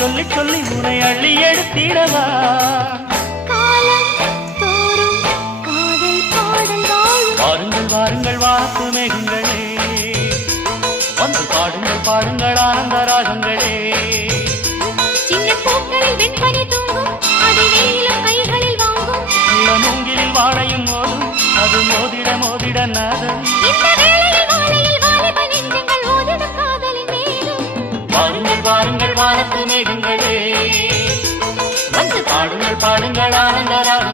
சொல்லி சொல்லி உனை அள்ளி எடுத்திடவா வாருங்கள் வாருங்கள் வாக்கு மேகங்களே வந்து பாடுங்கள் பாடுங்கள் ஆனந்த ராகங்களே சின்ன பூக்களில் வெண்பனி தூங்கும் அது வெயிலும் கைகளில் வாங்கும் மூங்கிலில் வாழையும் மோதும் அது மோதிட மோதிட நாதம் இந்த வேளையில் வாழையில் வாலிப நெஞ்சங்கள் ஓதிடும் காதலின் மேலும் வாருங்கள் வாருங்கள் வானத்து மேகங்களே வந்து பாடுங்கள் பாடுங்கள்